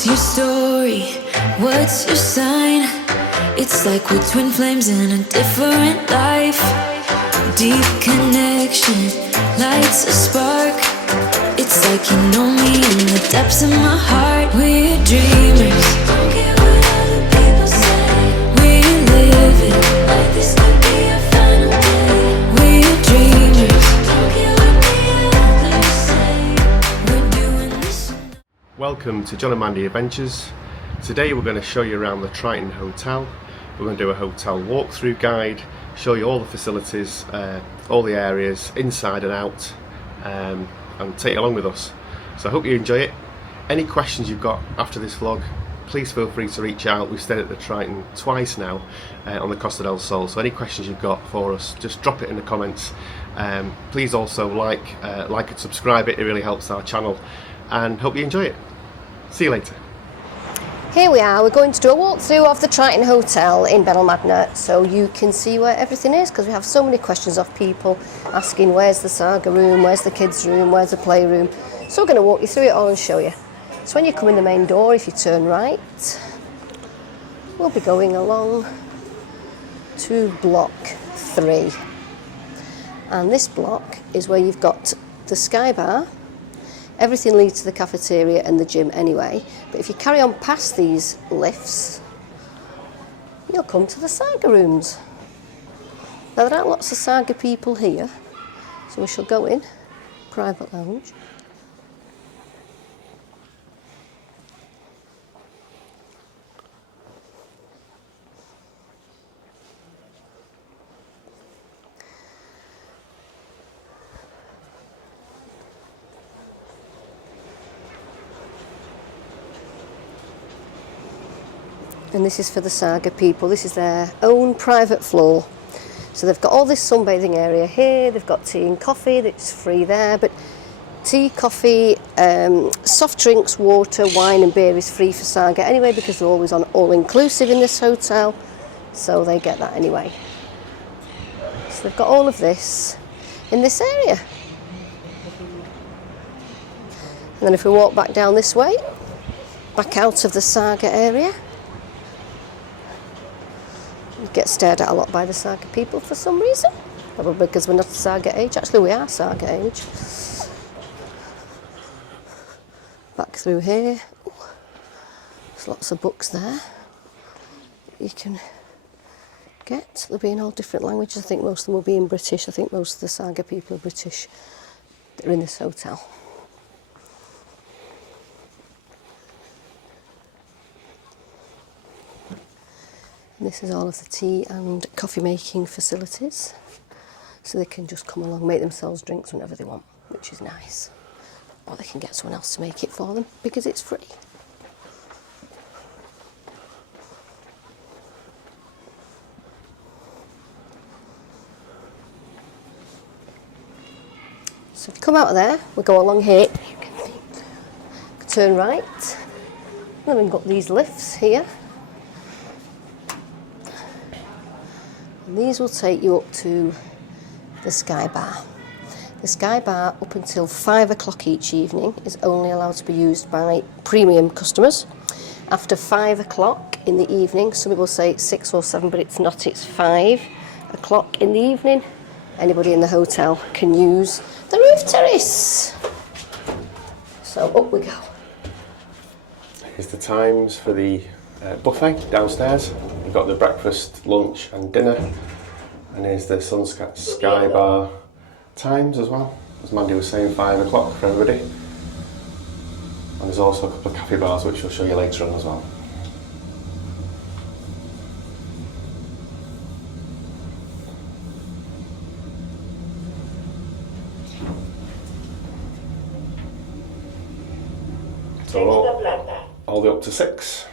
What's your story? What's your sign? It's like we're twin flames in a different life. Deep connection lights a spark. It's like you know me in the depths of my heart. We're dreamers, don't care what other people say. We live it like this could be our final day. We're dreamers, don't care what the others say. We're doing this. Welcome to John and Mandy Adventures. Today we're going to show you around the Triton Hotel. We're going to do a hotel walkthrough guide, show you all the facilities, all the areas inside and out, and take it along with us. So I hope you enjoy it. Any questions you've got after this vlog, please feel free to reach out. We've stayed at the Triton twice now on the Costa del Sol, so any questions you've got for us, just drop it in the comments. Please also like and subscribe, it really helps our channel, and hope you enjoy it. See you later. Here we are, we're going to do a walkthrough of the Triton Hotel in Benalmadena so you can see where everything is, because we have so many questions of people asking where's the saga room, where's the kids room, where's the playroom. So we're going to walk you through it all and show you. So when you come in the main door, if you turn right, we'll be going along to block 3. And this block is where you've got the Sky Bar. Everything leads to the cafeteria and the gym anyway, but if you carry on past these lifts, you'll come to the saga rooms. Now there aren't lots of saga people here, so we shall go in, private lounge. And this is for the saga people. This is their own private floor. So they've got all this sunbathing area here. They've got tea and coffee that's free there, but tea, coffee, soft drinks, water, wine and beer is free for saga anyway, because they're always on all-inclusive in this hotel, so they get that anyway. So they've got all of this in this area. And then if we walk back down this way, back out of the saga area, we get stared at a lot by the saga people for some reason, probably because we're not saga age. Actually we are saga age. Back through here, there's lots of books there you can get. They'll be in all different languages. I think most of them will be in British. I think most of the saga people are British that are in this hotel. This is all of the tea and coffee making facilities, so they can just come along, make themselves drinks whenever they want, which is nice. Or they can get someone else to make it for them because it's free. So if you come out of there, we'll go along here, you can turn right, and then we've got these lifts here. These will take you up to the Sky Bar. The Sky Bar, up until 5 o'clock each evening, is only allowed to be used by premium customers. After 5 o'clock in the evening, some people say it's 6 or 7, but it's not, it's 5 o'clock in the evening. Anybody in the hotel can use the roof terrace. So up we go. Here's the times for the buffet downstairs. We've got the breakfast, lunch and dinner, and here's the Sky Bar times as well. As Mandy was saying, 5 o'clock for everybody. And there's also a couple of cafe bars which we'll show you later on as well. So all the way up to 6.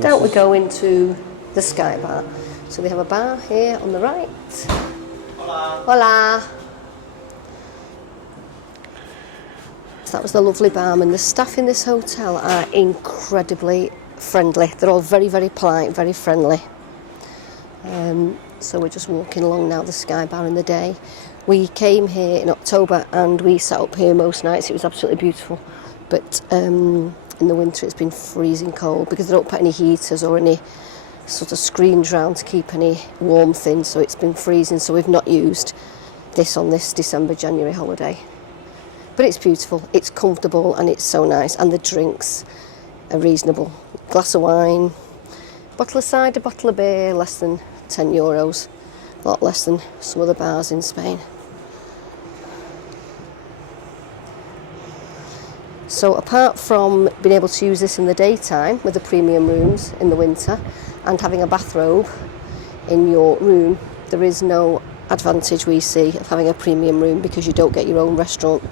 Down we go into the Sky Bar. So they have a bar here on the right. Hola. Hola. So that was the lovely barman. The staff in this hotel are incredibly friendly. They're all very, very polite, very friendly. so we're just walking along now the Sky Bar in the day. We came here in October and we sat up here most nights. It was absolutely beautiful, but in the winter it's been freezing cold because they don't put any heaters or any sort of screens round to keep any warmth in, so it's been freezing, so we've not used this on this December, January holiday. But it's beautiful, it's comfortable, and it's so nice, and the drinks are reasonable. Glass of wine, bottle of cider, bottle of beer, less than €10, a lot less than some other bars in Spain. So apart from being able to use this in the daytime with the premium rooms in the winter and having a bathrobe in your room, there is no advantage we see of having a premium room because you don't get your own restaurant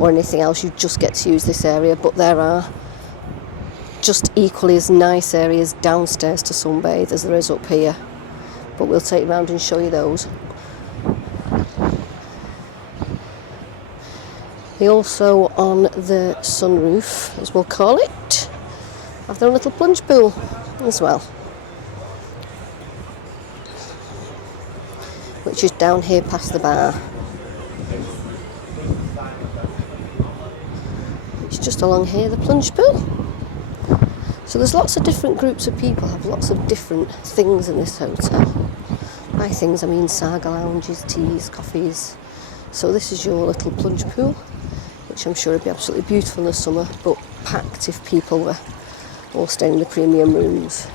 or anything else. You just get to use this area, but there are just equally as nice areas downstairs to sunbathe as there is up here, but we'll take you around and show you those. They also, on the sunroof, as we'll call it, have their little plunge pool as well, which is down here past the bar. It's just along here, the plunge pool. So there's lots of different groups of people, have lots of different things in this hotel. By things, I mean saga lounges, teas, coffees. So this is your little plunge pool, which I'm sure would be absolutely beautiful in the summer, but packed if people were all staying in the premium rooms.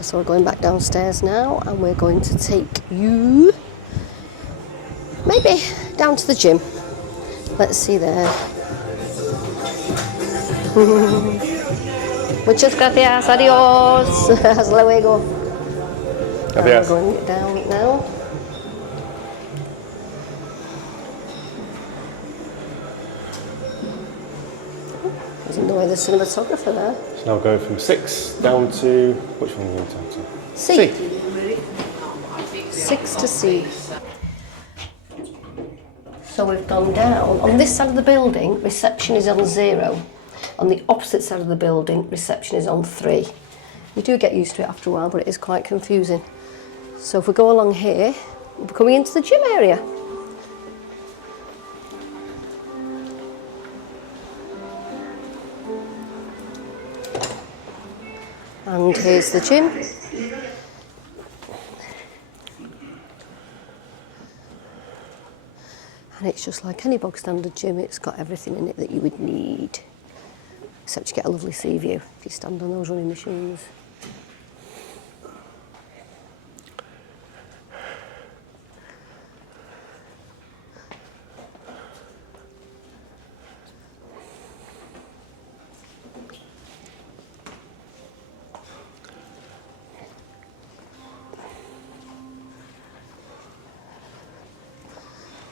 So we're going back downstairs now, and we're going to take you maybe down to the gym. Let's see there. Muchas gracias, adios. Hasta luego. We're going down now. There's in the way the cinematographer there. So now go from 6 down to, which one are you going down to? C. 6 to C. So we've gone down. On this side of the building, reception is on 0. On the opposite side of the building, reception is on 3. You do get used to it after a while, but it is quite confusing. So if we go along here, we'll be coming into the gym area. And here's the gym. And it's just like any bog standard gym, it's got everything in it that you would need. Except you get a lovely sea view if you stand on those running machines.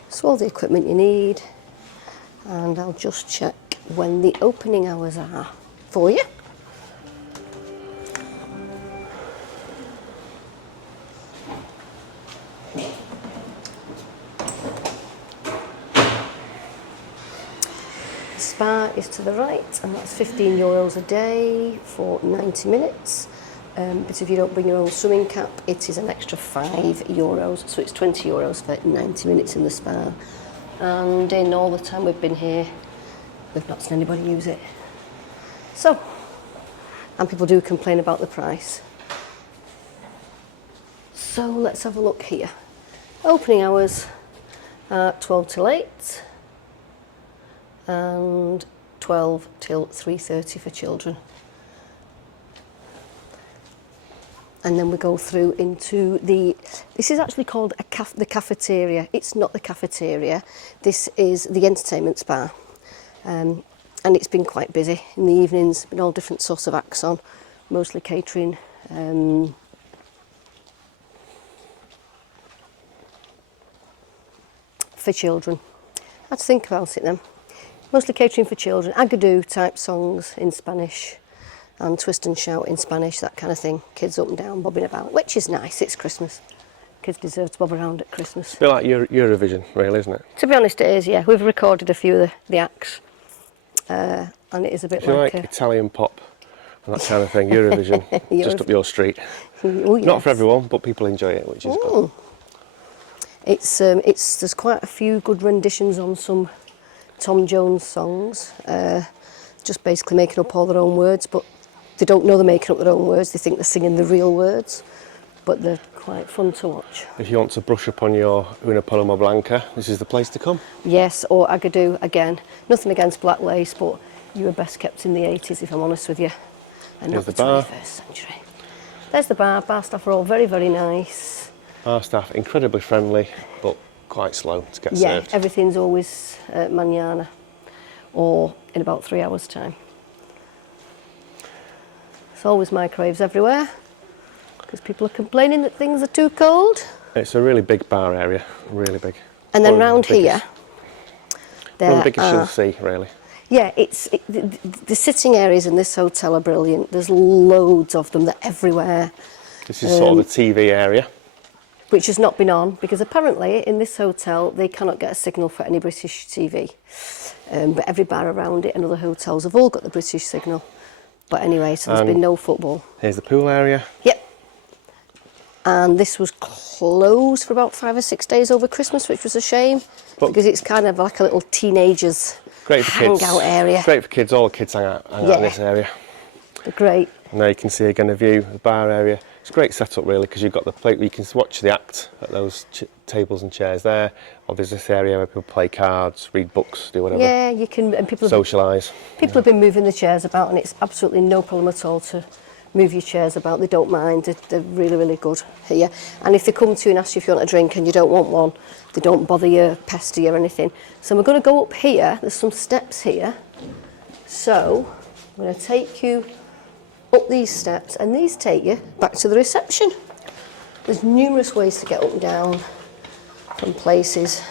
So all the equipment you need, and I'll just check when the opening hours are for you. The spa is to the right, and that's €15 a day for 90 minutes. But if you don't bring your own swimming cap, it is an extra €5, so it's €20 for 90 minutes in the spa. And in all the time we've been here, we've not seen anybody use it. So, and people do complain about the price. So let's have a look here. Opening hours are 12 till 8 and 12 till 3:30 for children. And then we go through into this is actually called the cafeteria. It's not the cafeteria. This is the entertainment spa. And it's been quite busy in the evenings, been all different sorts of acts on, mostly catering. for children. I had to think about it then. Mostly catering for children, agadoo type songs in Spanish and twist and shout in Spanish, that kind of thing. Kids up and down, bobbing about, which is nice, it's Christmas. Kids deserve to bob around at Christmas. A bit like Eurovision, really, isn't it? To be honest, it is, yeah. We've recorded a few of the acts, and it is a bit If you like Italian pop and that kind of thing, Eurovision, just up your street. Oh, yes. Not for everyone, but people enjoy it, which is good. There's quite a few good renditions on some Tom Jones songs, just basically making up all their own words, but they don't know they're making up their own words, they think they're singing the real words, but they're quite fun to watch. If you want to brush up on your Una Paloma Blanca, this is the place to come. Yes, or agadoo again. Nothing against black lace, but you were best kept in the 80s, if I'm honest with you, and not the 21st century. There's the bar. Bar staff are all very, very nice. Our staff incredibly friendly, but quite slow to get served. Yeah, everything's always mañana, or in about 3 hours' time. There's always microwaves everywhere, because people are complaining that things are too cold. It's a really big bar area, really big. And then round here, one of the biggest you'll see, really. Yeah, the sitting areas in this hotel are brilliant. There's loads of them, they're everywhere. This is sort of the TV area. Which has not been on, because apparently in this hotel they cannot get a signal for any British TV. But every bar around it and other hotels have all got the British signal. But anyway, so there's been no football. Here's the pool area. Yep. And this was closed for about 5 or 6 days over Christmas, which was a shame, because it's kind of like a little teenagers hangout area. Great for kids, all the kids hang out in this area. They're great. And there you can see again a view of the bar area. It's a great setup really, because you've got the plate where you can watch the act at those tables and chairs there. Or there's this area where people play cards, read books, do whatever. Yeah, you can, and people socialise. People have been moving the chairs about, and it's absolutely no problem at all to move your chairs about. They don't mind. They're really, really good here. And if they come to you and ask you if you want a drink and you don't want one, they don't bother you, pester you or anything. So we're going to go up here. There's some steps here. So I'm going to take you up these steps, and these take you back to the reception. There's numerous ways to get up and down from places.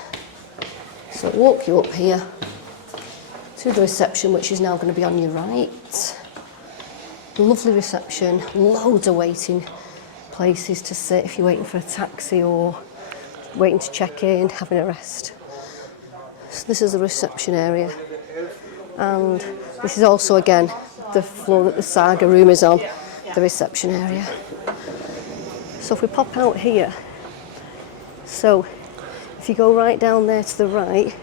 So I'll walk you up here to the reception, which is now going to be on your right. Lovely reception, loads of waiting places to sit if you're waiting for a taxi or waiting to check in, having a rest. So this is the reception area, and this is also again the floor that the saga room is on, the reception area. So if we pop out here, so if you go right down there to the right,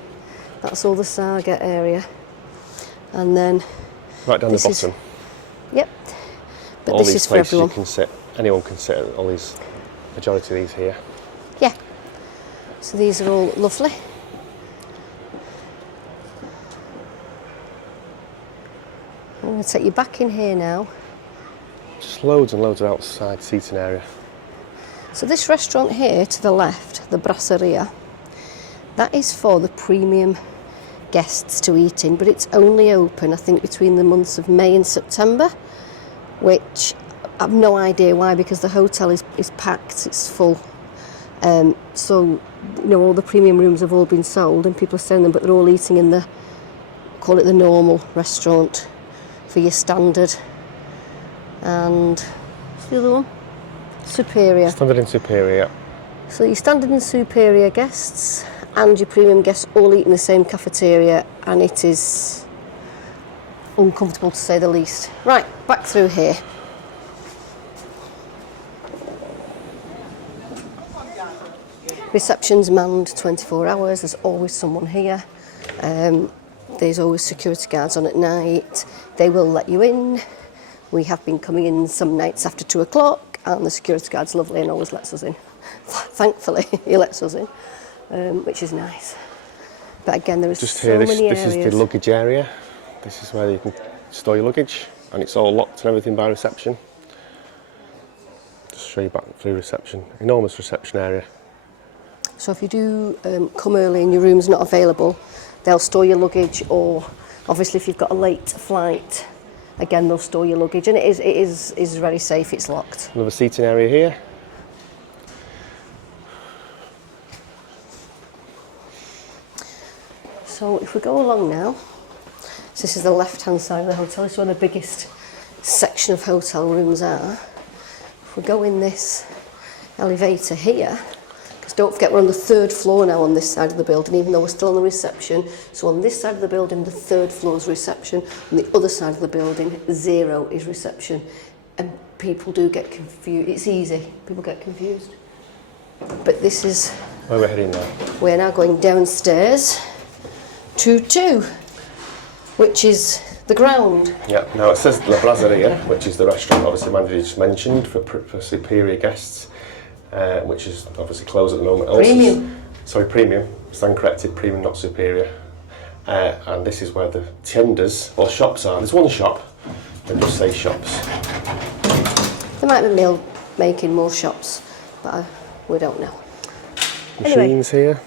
that's all the saga area, and then right down the bottom. Yep, but all this these is for places everyone. You can sit. Anyone can sit at all these. Majority of these here. Yeah. So these are all lovely. I'm going to take you back in here now. Just loads and loads of outside seating area. So this restaurant here to the left, the Brasseria, that is for the premium guests to eat in, but it's only open I think between the months of May and September, which I have no idea why, because the hotel is packed, it's full. So you know, all the premium rooms have all been sold and people are staying them, but they're all eating in the, call it the normal restaurant for your standard. And what's the other one? Superior. Standard and Superior, yeah. So your standard and superior guests and your premium guests all eat in the same cafeteria, and it is uncomfortable to say the least. Right, back through here. Reception's manned 24 hours, there's always someone here. There's always security guards on at night. They will let you in. We have been coming in some nights after 2 o'clock, and the security guard's lovely and always lets us in. Thankfully, he lets us in, which is nice. But again, there is just so here, many areas. This is the luggage area. This is where you can store your luggage, and it's all locked and everything by reception. Just show you back through reception. Enormous reception area. So if you do come early and your room's not available, they'll store your luggage, or obviously if you've got a late flight, again they'll store your luggage, and it is very safe, it's locked. Another seating area here. So if we go along now, so this is the left-hand side of the hotel. This is where the biggest section of hotel rooms are. If we go in this elevator here, because don't forget we're on the 3rd floor now on this side of the building, even though we're still on the reception. So on this side of the building, the 3rd floor is reception. On the other side of the building, 0 is reception. And people do get confused. It's easy. People get confused. But this is where we're heading now. We're now going downstairs to 2, which is the ground. Yeah, now it says La Brasseria, which is the restaurant obviously Mandy just mentioned for superior guests, which is obviously closed at the moment. Premium. Premium. Stand corrected, premium, not superior. And this is where the tiendas, or shops, are. There's one shop, they just say shops. There might be making more shops, but we don't know. Machines here.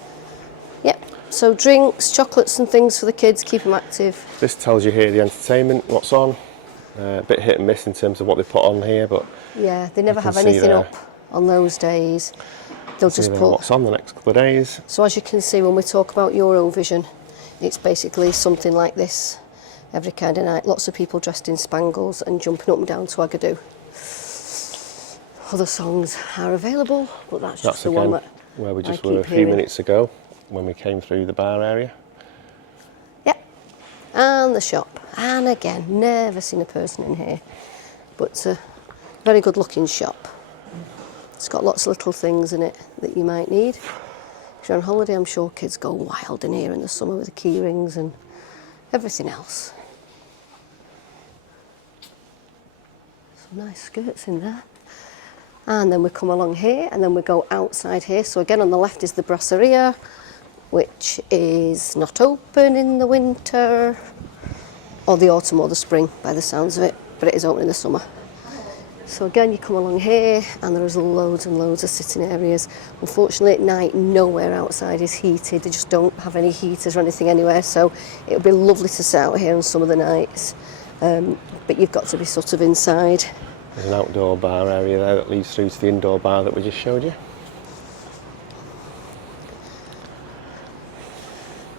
Yep, so drinks, chocolates and things for the kids, keep them active. This tells you here the entertainment, what's on. A bit hit and miss in terms of what they put on here, but yeah, they never have anything up on those days. They'll just put what's on the next couple of days. So as you can see, when we talk about Eurovision, it's basically something like this every kind of night. Lots of people dressed in spangles and jumping up and down to Agadoo. Other songs are available, but that's just the one that where we just were a few minutes ago when we came through the bar area. Yep, and the shop. And again, never seen a person in here, but it's a very good looking shop. It's got lots of little things in it that you might need. If you're on holiday, I'm sure kids go wild in here in the summer with the key rings and everything else. Some nice skirts in there. And then we come along here and then we go outside here. So again, on the left is the Brasseria, which is not open in the winter or the autumn or the spring by the sounds of it, but it is open in the summer. So again, you come along here and there is loads and loads of sitting areas. Unfortunately at night, nowhere outside is heated. They just don't have any heaters or anything anywhere. So it would be lovely to sit out here on some of the nights, but you've got to be sort of inside. There's an outdoor bar area there that leads through to the indoor bar that we just showed you.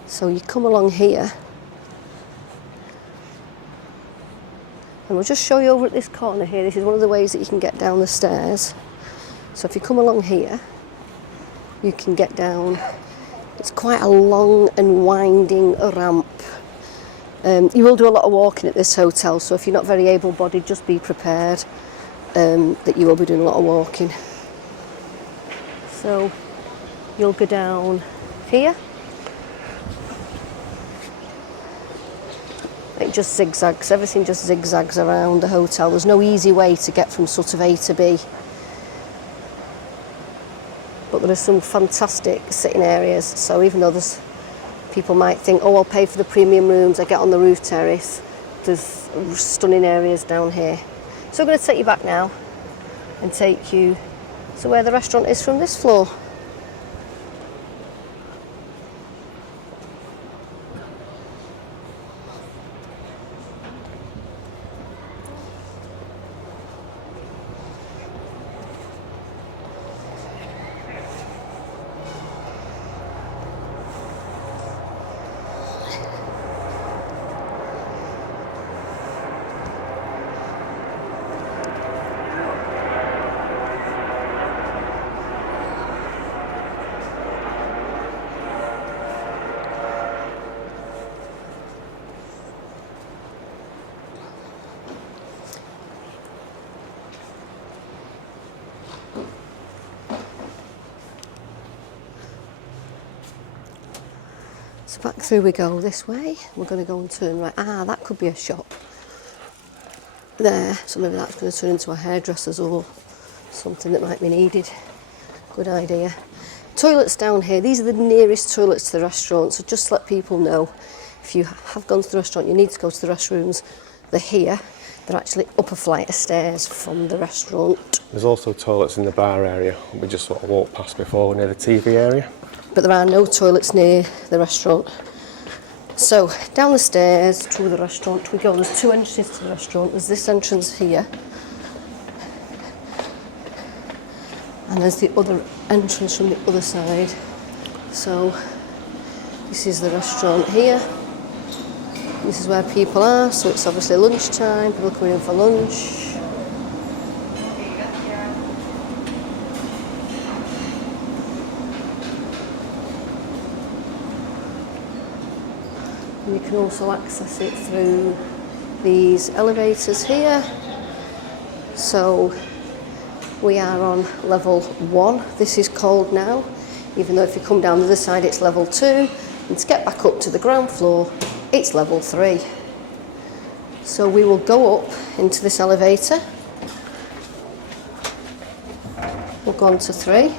So you come along here, and we'll just show you over at this corner here. This is one of the ways that you can get down the stairs. So if you come along here, you can get down. It's quite a long and winding ramp. You will do a lot of walking at this hotel, so if you're not very able-bodied, just be prepared that you will be doing a lot of walking. So you'll go down here. It just zigzags, everything just zigzags around the hotel. There's no easy way to get from sort of A to B. But there are some fantastic sitting areas, so even though there's people might think, oh, I'll pay for the premium rooms, I get on the roof terrace, there's stunning areas down here. So I'm going to take you back now and take you to where the restaurant is from this floor. So back through we go this way. We're going to go and turn right. Ah, that could be a shop there. So maybe that's going to turn into a hairdresser's or something that might be needed. Good idea. Toilets down here. These are the nearest toilets to the restaurant. So just let people know, if you have gone to the restaurant, you need to go to the restrooms. They're here. They're actually up a flight of stairs from the restaurant. There's also toilets in the bar area. We just sort of walked past before near the TV area. But there are no toilets near the restaurant. So down the stairs to the restaurant we go. There's two entrances to the restaurant. There's this entrance here, and there's the other entrance from the other side. So This is the restaurant here. This is where people are, so it's obviously lunchtime, people coming in for lunch. And you can also access it through these elevators here. So we are on level 1, this is called now, even though if you come down the other side it's level 2, and to get back up to the ground floor it's level 3. So we will go up into this elevator, we'll go on to 3,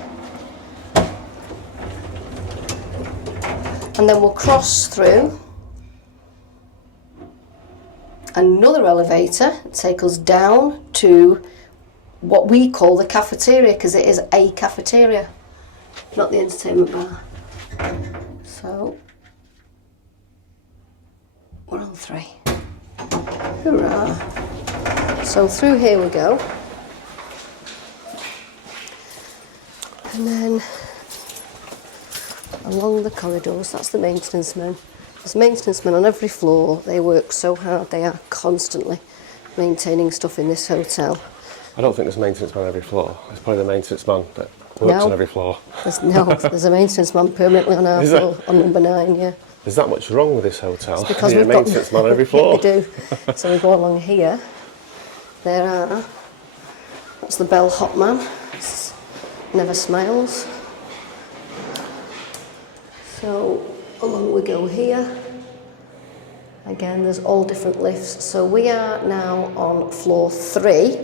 and then we'll cross through another elevator, take us down to what we call the cafeteria, because it is a cafeteria, not the entertainment bar. So we're on 3. Hurrah! So through here we go, and then along the corridors. That's the maintenance men. There's maintenance men on every floor. They work so hard. They are constantly maintaining stuff in this hotel. I don't think there's a maintenance man on every floor. There's probably the maintenance man that works on every floor. There's a maintenance man permanently on our floor, on number 9, yeah. There's that much wrong with this hotel. It's because we've got a maintenance man on every floor. We do. So we go along here. That's the bellhop man. Never smiles. So along we go here. Again, there's all different lifts. So we are now on floor 3,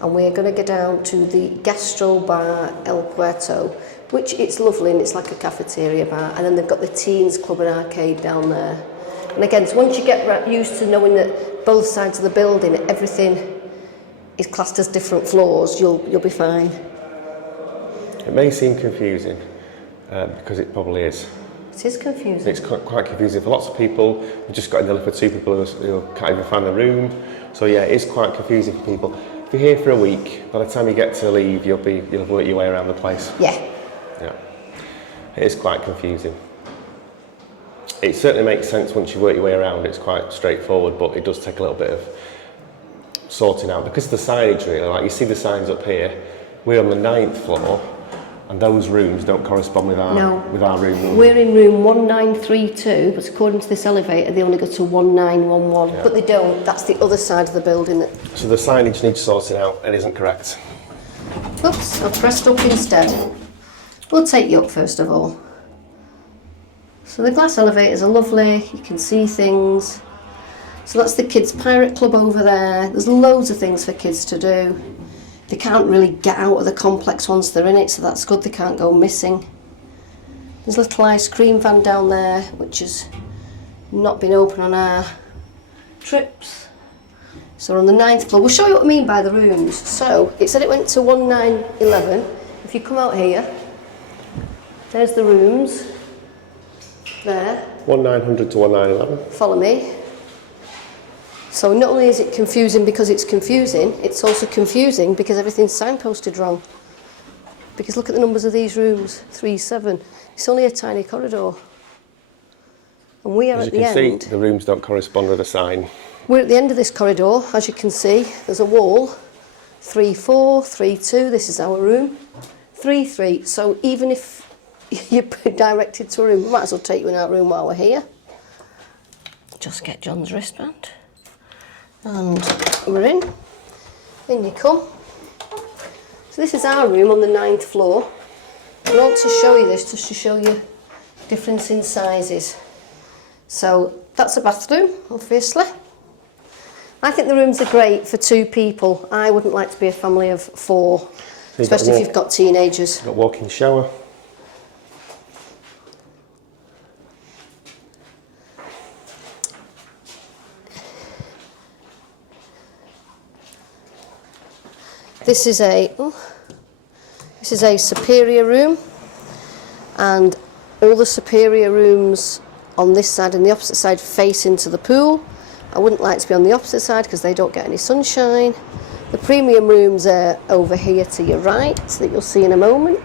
and we're going to go down to the Gastro Bar El Puerto, which it's lovely and it's like a cafeteria bar. And then they've got the Teens Club and Arcade down there. And again, so once you get used to knowing that both sides of the building, everything is classed as different floors, you'll be fine. It may seem confusing, because it probably is. It is confusing. It's quite confusing for lots of people. We've just got in the lift for 2 people who can't even find the room. So yeah, it is quite confusing for people. If you're here for a week, by the time you get to leave, you'll work your way around the place. Yeah. Yeah. It is quite confusing. It certainly makes sense once you work your way around. It's quite straightforward, but it does take a little bit of sorting out because of the signage, really. Like you see the signs up here. We're on the 9th floor. And those rooms don't correspond with our room. We're in room 1932, but according to this elevator, they only go to 1911. Yeah. But they don't. That's the other side of the building. So the signage needs sorting out. It isn't correct. Oops, I pressed up instead. We'll take you up first of all. So the glass elevators are lovely. You can see things. So that's the Kids Pirate Club over there. There's loads of things for kids to do. They can't really get out of the complex once they're in it, so that's good, they can't go missing. There's a little ice cream van down there, which has not been open on our trips. So we're on the 9th floor. We'll show you what I mean by the rooms. So it said it went to 1911. If you come out here, there's the rooms. There. 1900 to 1911. Follow me. So not only is it confusing because it's confusing, it's also confusing because everything's signposted wrong. Because look at the numbers of these rooms, 3, 7. It's only a tiny corridor. And we are at the end. As you can see, the rooms don't correspond with the sign. We're at the end of this corridor, as you can see. There's a wall, 3, 4, 3, 2, this is our room, 3, 3. So even if you're directed to a room, we might as well take you in our room while we're here. Just get John's wristband. And we're in you come. So this is our room on the 9th floor. I want to show you this just to show you difference in sizes. So that's a bathroom, obviously. I think the rooms are great for 2 people. I wouldn't like to be a family of 4, especially if you've got teenagers. Got walk-in shower. This is a superior room, and all the superior rooms on this side and the opposite side face into the pool. I wouldn't like to be on the opposite side because they don't get any sunshine. The premium rooms are over here to your right, that you'll see in a moment.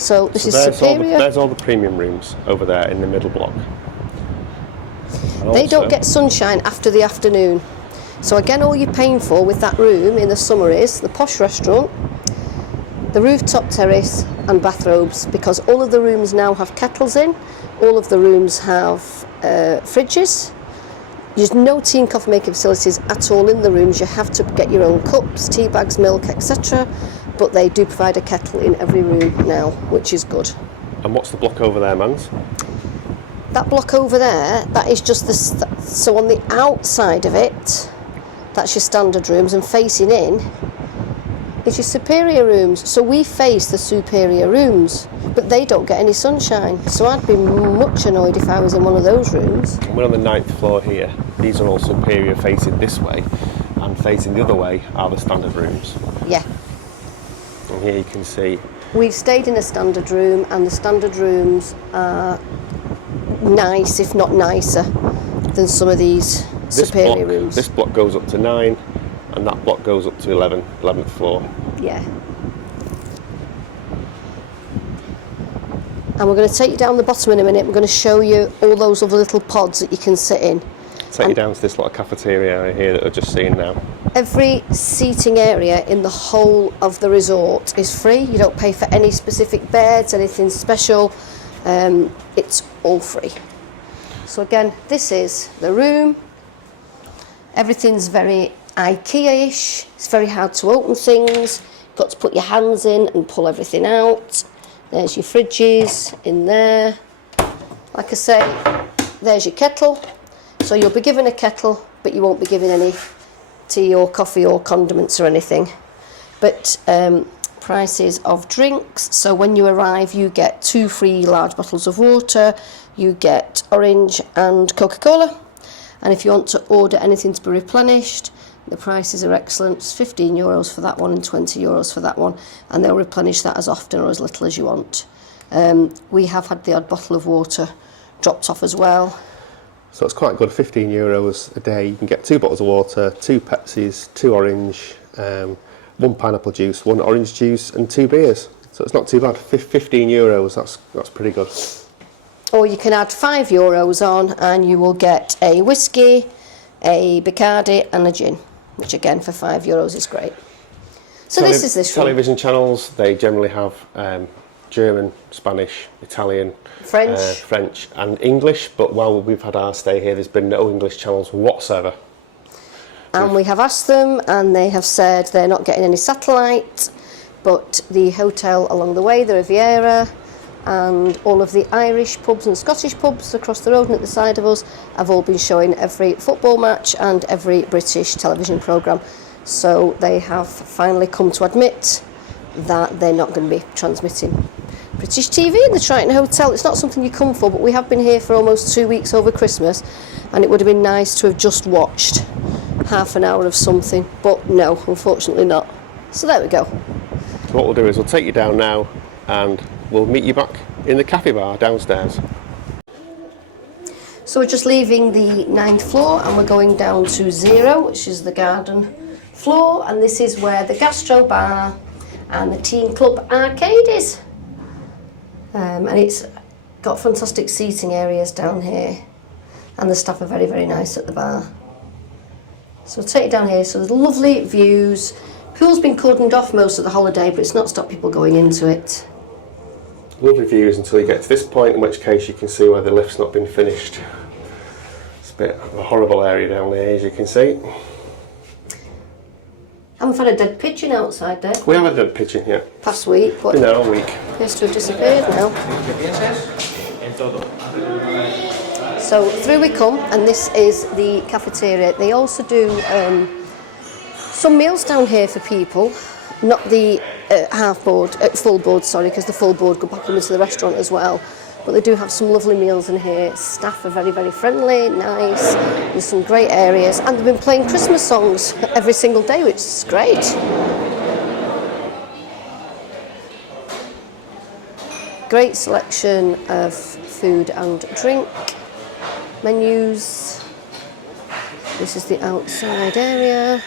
So this is there's superior. there's all the premium rooms over there in the middle block. And They also, don't get sunshine after the afternoon. So again, all you're paying for with that room in the summer is the posh restaurant, the rooftop terrace and bathrobes, because all of the rooms now have kettles in, all of the rooms have fridges. There's no tea and coffee making facilities at all in the rooms. You have to get your own cups, tea bags, milk, etc. But they do provide a kettle in every room now, which is good. And what's the block over there, Mans? That block over there, that is just the... So on the outside of it, that's your standard rooms, and facing in is your superior rooms. So we face the superior rooms, but they don't get any sunshine. So I'd be much annoyed if I was in one of those rooms. We're on the 9th floor here. These are all superior facing this way, and facing the other way are the standard rooms. Yeah. And here you can see We've stayed in a standard room, and the standard rooms are nice, if not nicer, than some of these superior rooms. This block goes up to 9, and that block goes up to 11th floor. Yeah. And we're going to take you down the bottom in a minute. We're going to show you all those other little pods that you can sit in. Take you down to this little cafeteria area here that we're just seeing now. Every seating area in the whole of the resort is free. You don't pay for any specific beds, anything special. It's all free. So again, this is the room. Everything's very IKEA-ish. It's very hard to open things. Got to put your hands in and pull everything out. There's your fridges in there. Like I say, there's your kettle. So you'll be given a kettle, but you won't be given any tea or coffee or condiments or anything. But prices of drinks. So when you arrive, you get 2 free large bottles of water. You get orange and Coca-Cola. And if you want to order anything to be replenished, the prices are excellent. It's €15 for that one and €20 for that one, and they'll replenish that as often or as little as you want. We have had the odd bottle of water dropped off as well. So it's quite good, €15 a day. You can get 2 bottles of water, 2 Pepsis, 2 orange, 1 pineapple juice, 1 orange juice and 2 beers. So it's not too bad. €15, that's pretty good. Or you can add €5 on and you will get a whiskey, a Bacardi and a gin, which again for €5 is great. So this is this room. Television channels, they generally have German, Spanish, Italian, French and English, but while we've had our stay here, there's been no English channels whatsoever. And we have asked them and they have said they're not getting any satellite, but the hotel along the way, the Riviera, and all of the Irish pubs and Scottish pubs across the road and at the side of us have all been showing every football match and every British television programme. So they have finally come to admit that they're not going to be transmitting British TV in the Triton Hotel. It's not something you come for, but we have been here for almost 2 weeks over Christmas, and it would have been nice to have just watched half an hour of something, but no, unfortunately not. So there we go. So what we'll do is we'll take you down now and we'll meet you back in the cafe bar downstairs. So we're just leaving the 9th floor and we're going down to 0, which is the garden floor, and this is where the gastro bar and the teen club arcade is. And it's got fantastic seating areas down here, and the staff are very, very nice at the bar. So we'll take you down here. So there's lovely views. Pool's been cordoned off most of the holiday, but it's not stopped people going into it. Lovely views until you get to this point, in which case you can see where the lift's not been finished. It's a bit of a horrible area down there, as you can see. And we've had a dead pigeon outside there. We haven't had a pigeon yet. Past week, but Been there all week. appears to have disappeared now. So through we come, and this is the cafeteria. They also do some meals down here for people, not the full board, sorry, because the full board go back into the restaurant as well. But they do have some lovely meals in here. Staff are very, very friendly, nice. There's some great areas, and they've been playing Christmas songs every single day, which is great. Great selection of food and drink menus. This is the outside area.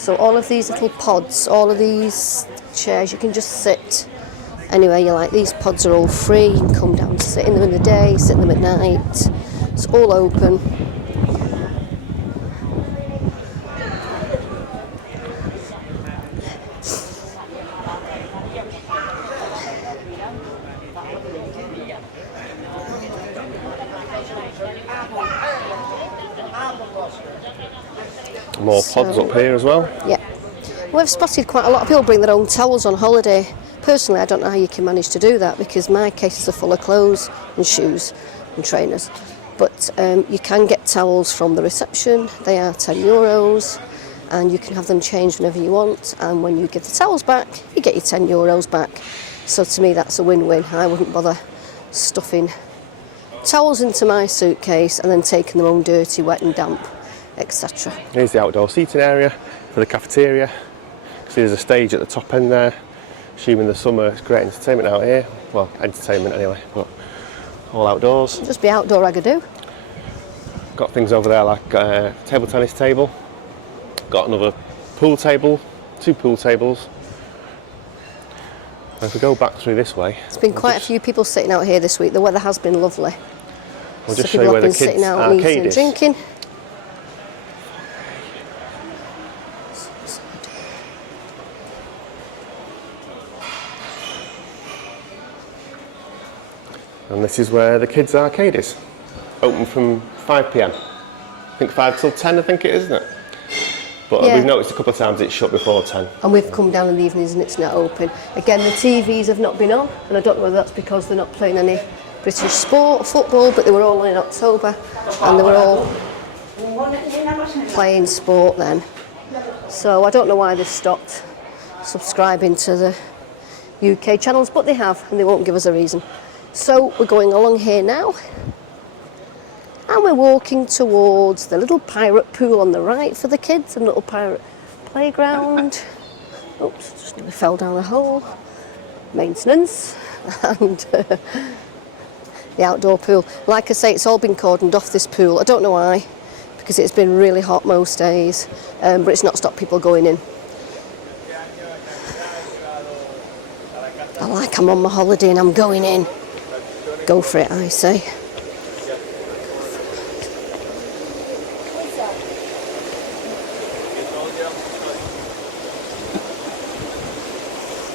So all of these little pods, all of these chairs, you can just sit anywhere you like. These pods are all free. You can come down to sit in them in the day, sit in them at night. It's all open. More pods up here as well. Yeah. We've spotted quite a lot of people bring their own towels on holiday. Personally, I don't know how you can manage to do that because my cases are full of clothes and shoes and trainers. But you can get towels from the reception. They are €10 and you can have them changed whenever you want. And when you give the towels back, you get your €10 back. So to me, that's a win-win. I wouldn't bother stuffing towels into my suitcase and then taking them home dirty, wet and damp, etc. Here's the outdoor seating area for the cafeteria. See, there's a stage at the top end there. Assuming the summer, it's great entertainment out here. Well, entertainment anyway, but all outdoors. Just be outdoor ragadoo. Got things over there like a table tennis table. Got another pool table, 2 pool tables. And if we go back through this way, there's been quite a few people sitting out here this week. The weather has been lovely. I'll just show you where the kids' arcade is. Drinking. And this is where the kids' arcade is. Open from 5 p.m. I think 5 till 10, I think it is, isn't it? But yeah. We've noticed a couple of times it's shut before 10. And we've come down in the evenings and it's not open. Again, the TVs have not been on, and I don't know whether that's because they're not playing any British sport, football, but they were all in October, and they were all playing sport then. So I don't know why they've stopped subscribing to the UK channels, but they have, and they won't give us a reason. So we're going along here now, and we're walking towards the little pirate pool on the right for the kids, and little pirate playground. Oops, just nearly fell down a hole. Maintenance, and the outdoor pool. Like I say, it's all been cordoned off, this pool. I don't know why, because it's been really hot most days, but it's not stopped people going in. I'm on my holiday and I'm going in. Go for it, I say.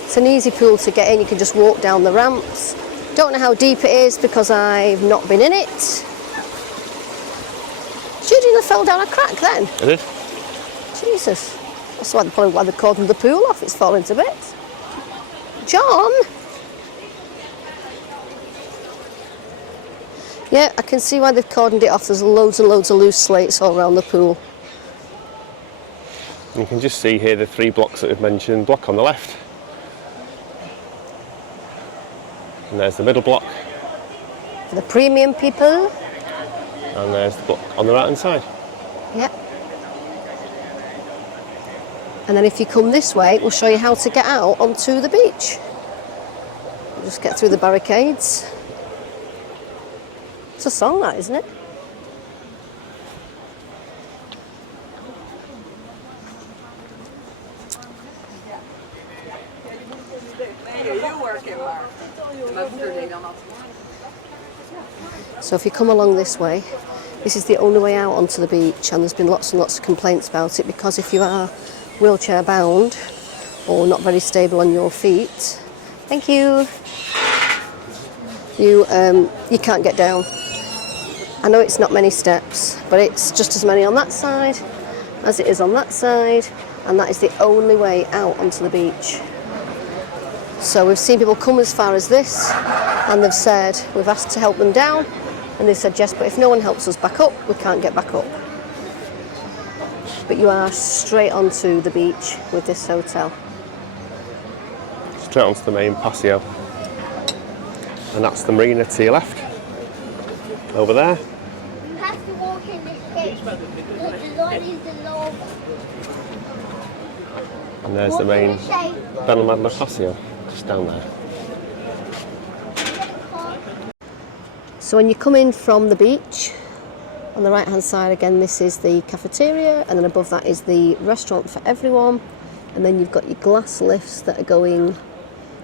It's an easy pool to get in. You can just walk down the ramps. Don't know how deep it is because I've not been in it. Judy fell down a crack then. It is? Jesus. That's why they cordoned the pool off. It's falling to bits. John? Yeah, I can see why they've cordoned it off. There's loads and loads of loose slates all around the pool. You can just see here the 3 blocks that we've mentioned. Block on the left. And there's the middle block. For the premium people. And there's the block on the right hand side. Yeah. And then if you come this way, we'll show you how to get out onto the beach. Just get through the barricades. It's a song, that, isn't it? So if you come along this way, this is the only way out onto the beach, and there's been lots and lots of complaints about it because if you are wheelchair bound or not very stable on your feet, thank you, you can't get down. I know it's not many steps, but it's just as many on that side as it is on that side, and that is the only way out onto the beach. So we've seen people come as far as this, and they've said, we've asked to help them down, and they've said, yes, but if no one helps us back up, we can't get back up. But you are straight onto the beach with this hotel. Straight onto the main patio. And that's the marina to your left. Over there. You have to walk in this gate. The line is the lower. And there's the main Benalmadena patio, just down there. So when you come in from the beach, On the right hand side again, this is the cafeteria, and then above that is the restaurant for everyone. And then you've got your glass lifts that are going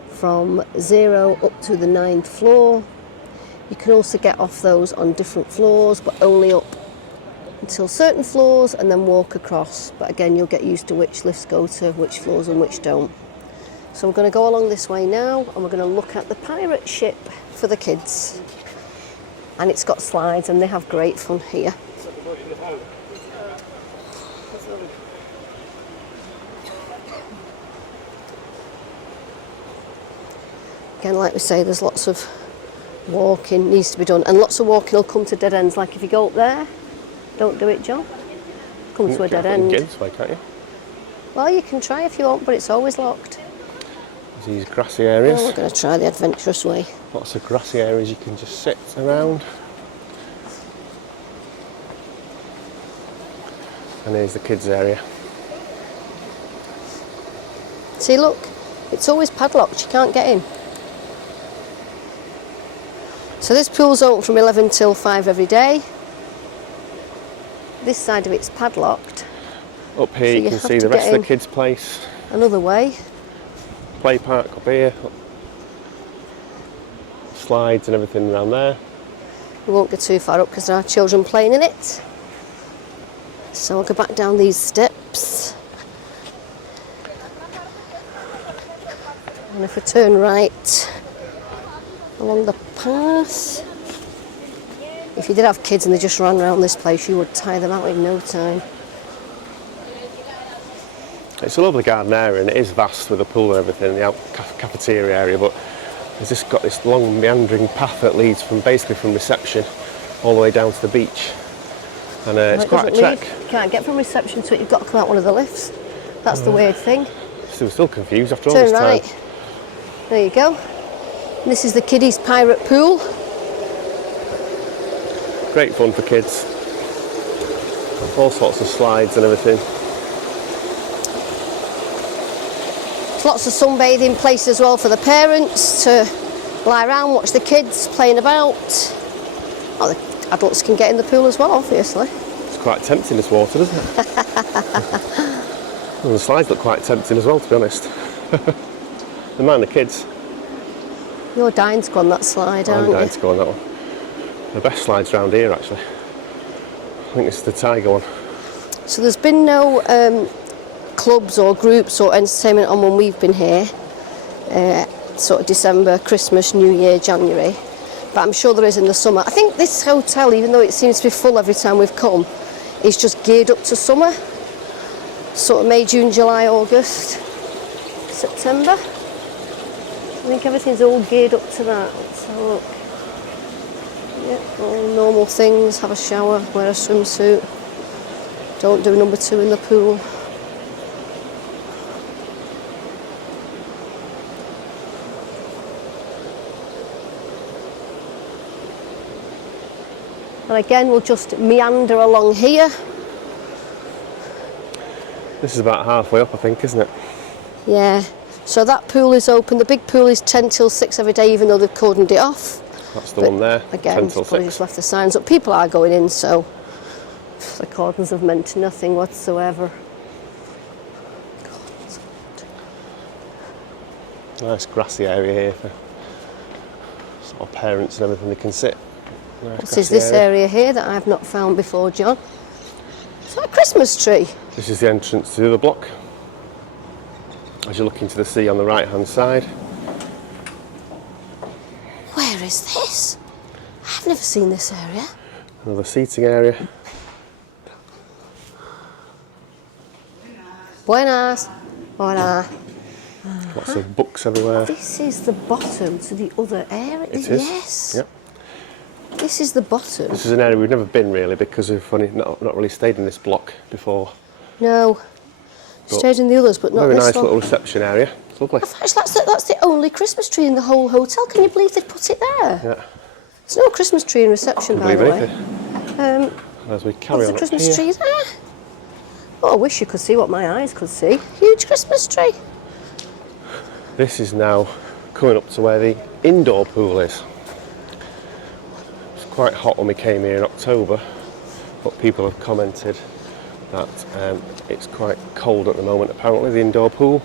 from 0 up to the 9th floor. You can also get off those on different floors, but only up until certain floors and then walk across. But again, you'll get used to which lifts go to which floors and which don't. So we're going to go along this way now, and we're going to look at the pirate ship for the kids. And it's got slides, and they have great fun here. Again, like we say, there's lots of walking needs to be done, and lots of walking will come to dead ends. Like if you go up there, don't do it, John. Come to a dead end. Get this way, can't you? Well, you can try if you want, but it's always locked. These grassy areas. Well, we're going to try the adventurous way. Lots of grassy areas you can just sit around. And here's the kids area. See, look, it's always padlocked. You can't get in. So this pool's open from 11 till 5 every day. This side of it's padlocked. Up here So you can see the rest of the kids' place. Another way. Play park up here. Slides and everything around there. We won't go too far up because there are children playing in it. So I'll go back down these steps. And if we turn right along the path, if you did have kids and they just ran around this place, you would tire them out in no time. It's a lovely garden area, and it is vast with a pool and everything in the cafeteria area, but it's just got this long meandering path that leads from basically from reception all the way down to the beach. And it's quite a trek. You can't get from reception to it, you've got to come out one of the lifts. That's the weird thing. So we're still confused after all this Turn time. right. There you go. This is the kiddies' pirate pool. Great fun for kids. All sorts of slides and everything. There's lots of sunbathing places as well for the parents to lie around, watch the kids playing about. Oh, the adults can get in the pool as well, obviously. It's quite tempting, this water, doesn't it? Well, the slides look quite tempting as well, to be honest. Never mind the kids. You're dying to go on that slide, aren't I'm you? dying to go on that one. The best slides around here, actually. I think this is the Tiger one. So there's been no clubs or groups or entertainment on when we've been here. Sort of December, Christmas, New Year, January. But I'm sure there is in the summer. I think this hotel, even though it seems to be full every time we've come, is just geared up to summer. Sort of May, June, July, August, September. I think everything's all geared up to that. Let's have a look. Yep, all normal things. Have a shower, wear a swimsuit. Don't do number 2 in the pool. And again, we'll just meander along here. This is about halfway up, I think, isn't it? Yeah. So that pool is open. The big pool is 10 till 6 every day, even though they've cordoned it off. That's the one there. Again, 10 till probably 6. just left the signs up. People are going in, so the cordons have meant nothing whatsoever. Nice grassy area here for sort of parents and everything they can sit. Nice What is this area here that I've not found before, John? Is that a Christmas tree? This is the entrance to the other block. As you look into the sea on the right hand side. Where is this? I've never seen this area. Another seating area. Buenas. Hola. Lots of books everywhere. This is the bottom to the other area. It is. Yes. Yep. This is the bottom. This is an area we've never been really because we've only not really stayed in this block before. No. Stayed in the others, but not Very this nice one. little reception area. It's lovely. That's the only Christmas tree in the whole hotel. Can you believe they've put it there? Yeah. There's no Christmas tree in reception, by the way. As we carry There's on a Christmas up here. tree there. Oh, I wish you could see what my eyes could see. Huge Christmas tree. This is now coming up to where the indoor pool is. It was quite hot when we came here in October. but people have commented that it's quite cold at the moment. Apparently, the indoor pool,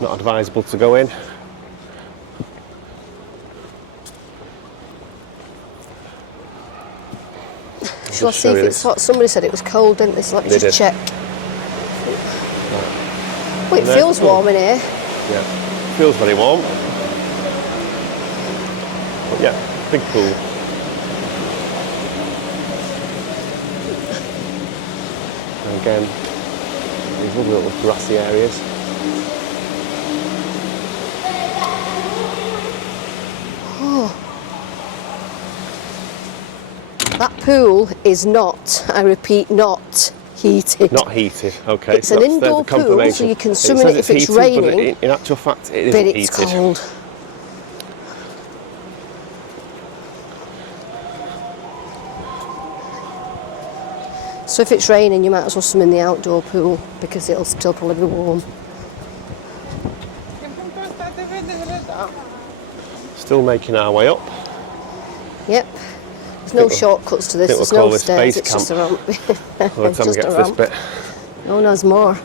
not advisable to go in. Shall I see if it's hot? Somebody said it was cold, didn't they? So let me just check. Well, it feels warm in here. Yeah, feels very warm. But yeah, big pool. And again, these lovely little grassy areas. That pool is not, I repeat, not heated. Not heated, okay. It's an indoor pool, so you can swim in it if it's raining. But in actual fact, it but isn't it's heated. cold. So if it's raining, you might as well swim in the outdoor pool because it'll still probably be warm. Still making our way up. Yep. There's no shortcuts to this. There's no stairs. It's just around. By the time we get to this bit. Oh, there's more.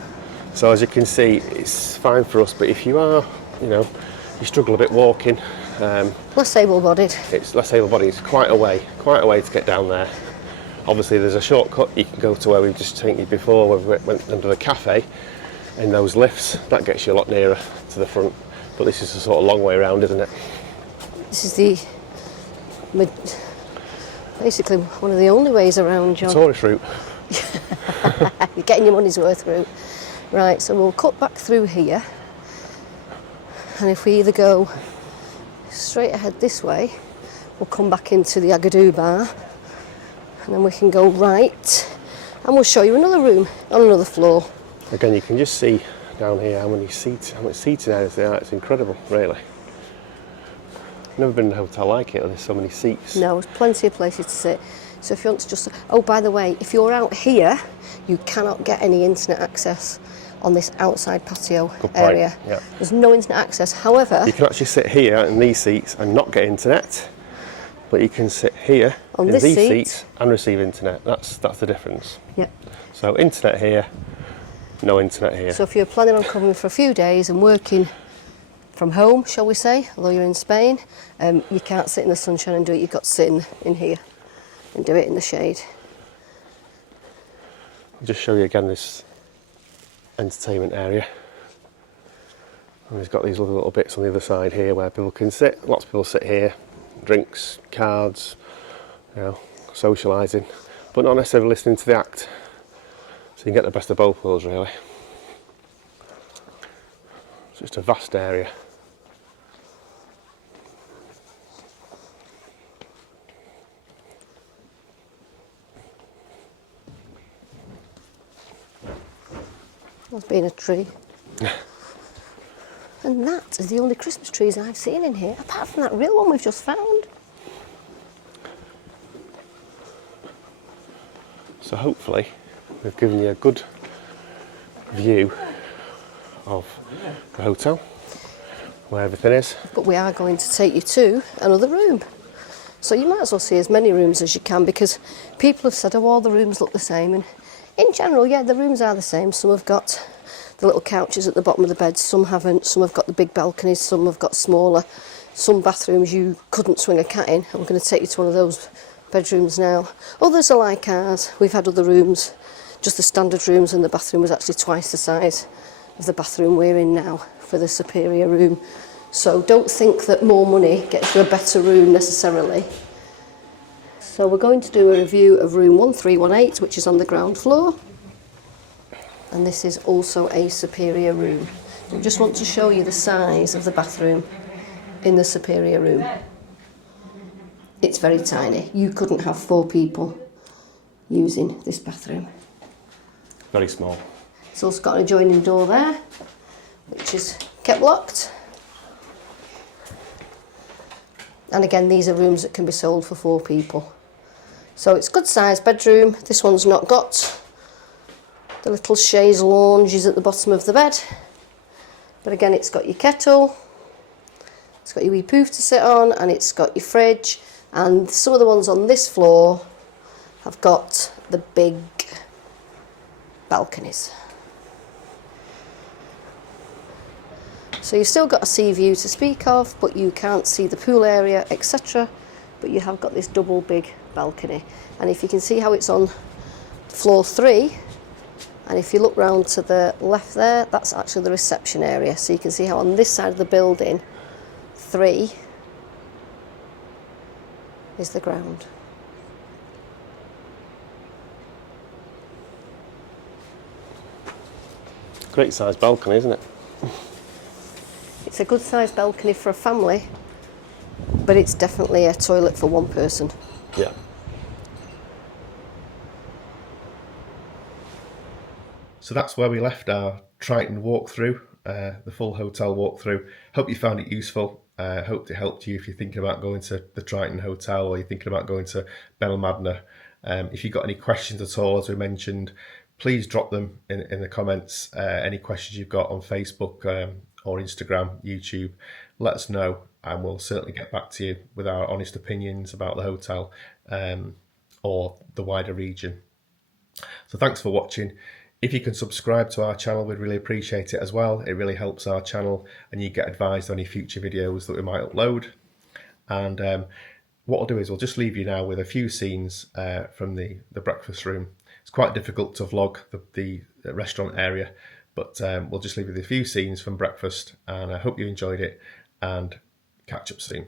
So as you can see, it's fine for us. But if you are, you struggle a bit walking. Less able-bodied. It's less able-bodied. It's quite a way to get down there. Obviously, there's a shortcut. You can go to where we've just taken you before, where we went under the cafe, in those lifts. That gets you a lot nearer to the front. But this is a sort of long way around, isn't it? This is basically one of the only ways around, John. Tourist route. You're getting your money's worth route. Right, so we'll cut back through here. And if we either go straight ahead this way, we'll come back into the Agadoo bar. And then we can go right. And we'll show you another room on another floor. Again, you can just see down here how much seating areas there are. It's incredible, really. Never been in a hotel like it, there's so many seats. No, there's plenty of places to sit. So if you want to just... Oh, by the way, if you're out here, you cannot get any internet access on this outside patio area. Yeah. There's no internet access. However... You can actually sit here in these seats and not get internet, but you can sit here on in these seats and receive internet. That's the difference. Yep. So internet here, no internet here. So if you're planning on coming for a few days and working from home, shall we say, although you're in Spain, you can't sit in the sunshine and do it. You've got to sit in here and do it in the shade. I'll just show you again this entertainment area. And we've got these little bits on the other side here where people can sit. Lots of people sit here, drinks, cards, socialising, but not necessarily listening to the act. So you can get the best of both worlds, really. It's just a vast area. There's been a tree. And that is the only Christmas trees I've seen in here, apart from that real one we've just found. So hopefully we've given you a good view of the hotel, where everything is. But we are going to take you to another room. So you might as well see as many rooms as you can, because people have said, oh, all the rooms look the same. And in general, yeah, the rooms are the same. Some have got the little couches at the bottom of the bed, some haven't. Some have got the big balconies, some have got smaller. Some bathrooms you couldn't swing a cat in. I'm going to take you to one of those bedrooms now. Others are like ours. We've had other rooms, just the standard rooms, and the bathroom was actually twice the size of the bathroom we're in now for the superior room. So don't think that more money gets you a better room necessarily. So we're going to do a review of room 1318, which is on the ground floor. And this is also a superior room. I just want to show you the size of the bathroom in the superior room. It's very tiny. You couldn't have 4 people using this bathroom. Very small. It's also got an adjoining door there, which is kept locked. And again, these are rooms that can be sold for 4 people. So it's good sized bedroom. This one's not got the little chaise lounges at the bottom of the bed. But again, it's got your kettle, it's got your wee poof to sit on, and it's got your fridge. And some of the ones on this floor have got the big balconies. So you've still got a sea view to speak of, but you can't see the pool area, etc. But you have got this double big balcony. And if you can see how it's on floor 3, and if you look round to the left there, that's actually the reception area. So you can see how on this side of the building, 3 is the ground. Great sized balcony, isn't it? It's a good sized balcony for a family, but it's definitely a toilet for one person. Yeah. So that's where we left our Triton walkthrough, the full hotel walkthrough. Hope you found it useful. Hope it helped you if you're thinking about going to the Triton Hotel or you're thinking about going to Benalmadena. If you've got any questions at all, as we mentioned, please drop them in the comments. Any questions you've got on Facebook or Instagram, YouTube, let us know and we'll certainly get back to you with our honest opinions about the hotel or the wider region. So thanks for watching. If you can subscribe to our channel, we'd really appreciate it as well. It really helps our channel and you get advised on any future videos that we might upload. And what I'll do is we'll just leave you now with a few scenes from the breakfast room. It's quite difficult to vlog the restaurant area, but we'll just leave you with a few scenes from breakfast, and I hope you enjoyed it and catch up soon.